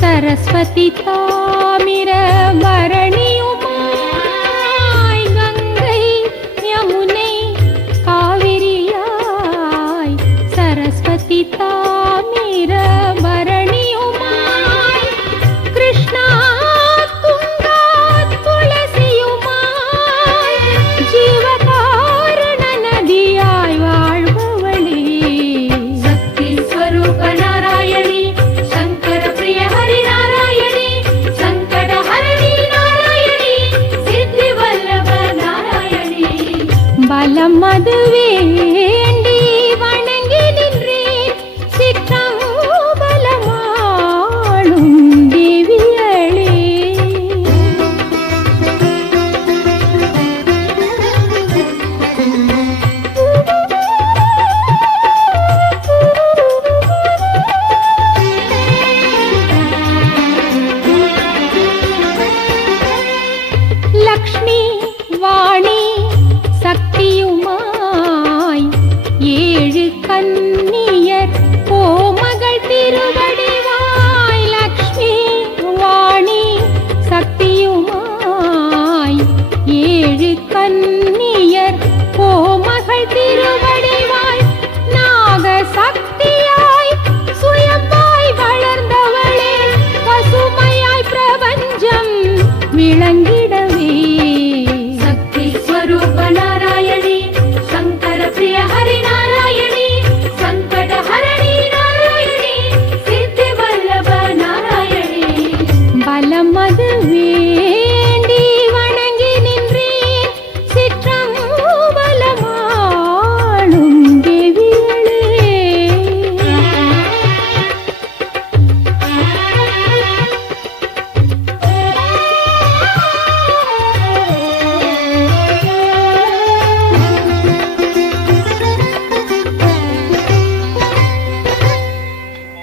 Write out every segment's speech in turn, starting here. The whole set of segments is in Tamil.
सरस्वती तामिर भरणियुमाय गंगै यमुनै कावेरियाय सरस्वती तामिर भरणियुमाय कृष्णा तुंगा तुलसियुमाय जीवकारण नदियाय वाळ्बवळे शक्ति स्वरूप नारायणी शंकर प्रिय हरि नारायणी संकट हरणी नारायणी सिद्धि वल्लभ नारायणी बलमது வேண்டி வணங்கி நின்றேன் சிற்றம்பலமாளும் தேவியளே லக்ஷ்மி வாணி சக்தியுமாய் ஏழு கன்னியர் கோமகள் திருவடிவாய் லக்ஷ்மி வாணி சக்தியுமாய் ஏழு கன்னியர் கோமகள் திருவடிவாய் நாக சக்தியாய் சுயம்பாய் வளர்ந்தவளே பசுமையாய் பிரபஞ்சம் விளங்கிடவே சக்தி ஸ்வரூப நாராயணி சங்கர பிரிய ஹரி நாராயணி சங்கட ஹரணி நாராயணி சித்தி வல்லப நாராயணி பலமது வேண்டி வணங்கி நின்றேன் சிற்றம்பலமாளும் தேவியளே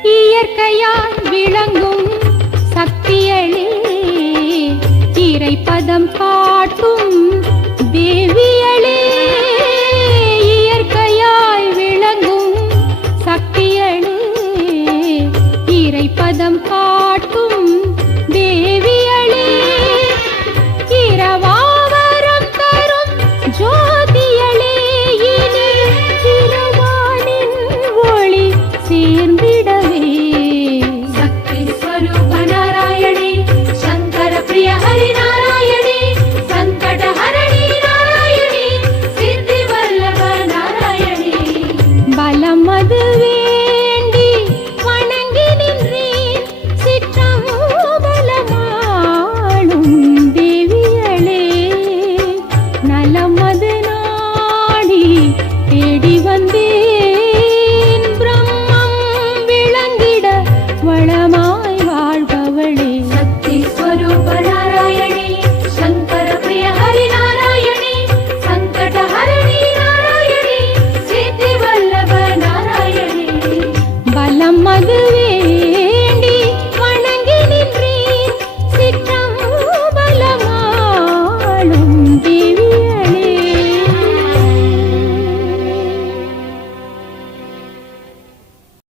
இயற்கையாய் விளங்கும் சக்தியளே இறைப்பதம் காட்டும் தேவியளே இயற்கையாய் விளங்கும் சக்தியளே இறைப்பதம் காட்டும் தேவியளே இரவாவரம் தரும் ஜோதியளே இனி திருவானின் ஒளி சேர்ந்திடவே சக்தி ஸ்வரூப நாராயணி சங்கர பிரிய ஹரி நாராயணி சங்கட ஹரணி நாராயணி வள